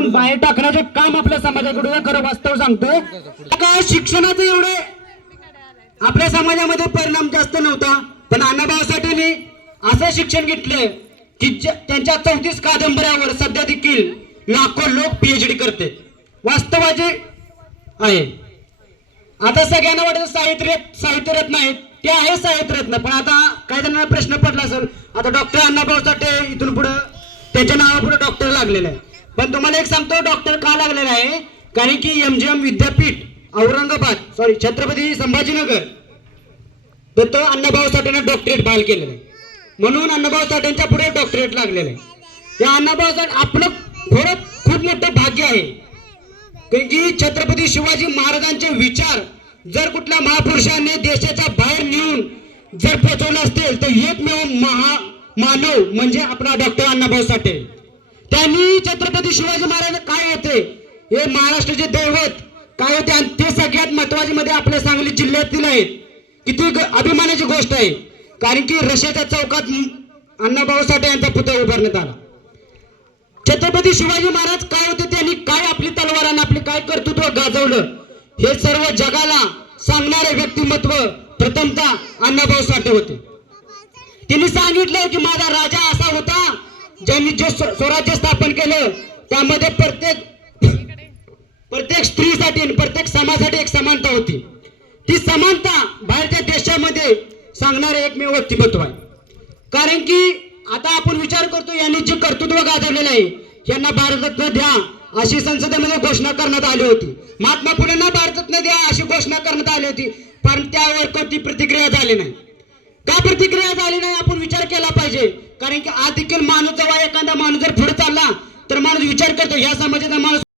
काढून बाहेर टाकण्याचे काम आपल्या समाजाकडून खरं वास्तव सांगतोय का शिक्षणाचं एवढे आपल्या समाजामध्ये परिणाम जास्त नव्हता, पण अण्णाभाऊ साठेंनी असं शिक्षण घेतलंय की त्यांच्या 34 कादंबऱ्यावर सध्या देखील लाखो लोक पीएचडी करते. वास्तवाचे आहे. आता सगळ्यांना वाटतं साहित्यरत्न आहेत, ते आहे साहित्यरत्न, पण आता काही जणांना प्रश्न पडला असेल, आता डॉक्टर अण्णाभाऊ साठे इथून पुढे त्यांच्या नावापुढे डॉक्टर लागलेलं आहे. पण तुम्हाला एक सांगतो डॉक्टर का लागलेला आहे, कारण की एमजीएम विद्यापीठ औरंगाबाद छत्रपती संभाजीनगर तर अण्णाभाऊ साठेने डॉक्टरेट बहाल केलेलं आहे, म्हणून अण्णाभाऊ साठेंच्या पुढे डॉक्टरेट लागलेलं आहे. त्या अण्णाभाऊ साठे आपलं खूप मोठं भाग्य आहे की छत्रपती शिवाजी महाराजांचे विचार जर कुठल्या महापुरुषाने देशाच्या बाहेर नेऊन जर पोहोचवले असतील तर एकमेव मानव म्हणजे आपला डॉक्टर अण्णाभाऊ साठे. त्यांनी छत्रपती शिवाजी महाराज काय होते हे महाराष्ट्राचे दैवत काय होते आणि ते सगळ्यात महत्वाचे मध्ये आपल्या सांगली जिल्ह्यातील आहेत. किती अभिमानाची गोष्ट आहे, कारण की रशियाच्या चौकात अण्णाभाऊ साठे यांचा पुतळा उभारण्यात आला. छत्रपती शिवाजी महाराज काय होते, त्यांनी काय आपली तलवार आणि आपले काय कर्तृत्व गाजवलं हे सर्व जगाला सांगणारे व्यक्तिमत्व प्रथमतः अण्णाभाऊ साठे होते. त्यांनी सांगितलं की माझा राजा असा होता ज्यांनी जे स्वराज्य स्थापन केलं त्यामध्ये प्रत्येक स्त्रीसाठी आणि प्रत्येक समाजासाठी एक समानता होती. ती समानता बाहेरच्या देशामध्ये सांगणारे एकमेव व्यक्तिमत्व आहे. कारण की आता आपण विचार करतो यांनी जे कर्तृत्व गाजवलेलं आहे यांना भारतरत्न द्या अशी संसदेमध्ये घोषणा करण्यात आली होती. महात्मा फुलेंना भारतरत्न द्या अशी घोषणा करण्यात आली होती, पण त्यावर कोणती प्रतिक्रिया झाली नाही. का प्रतिक्रिया झाली नाही आपण विचार केला पाहिजे, कारण की आज देखील माणूस जेव्हा एखादा माणूस जर पुढे चालला तर माणूस विचार करतो या समाजाचा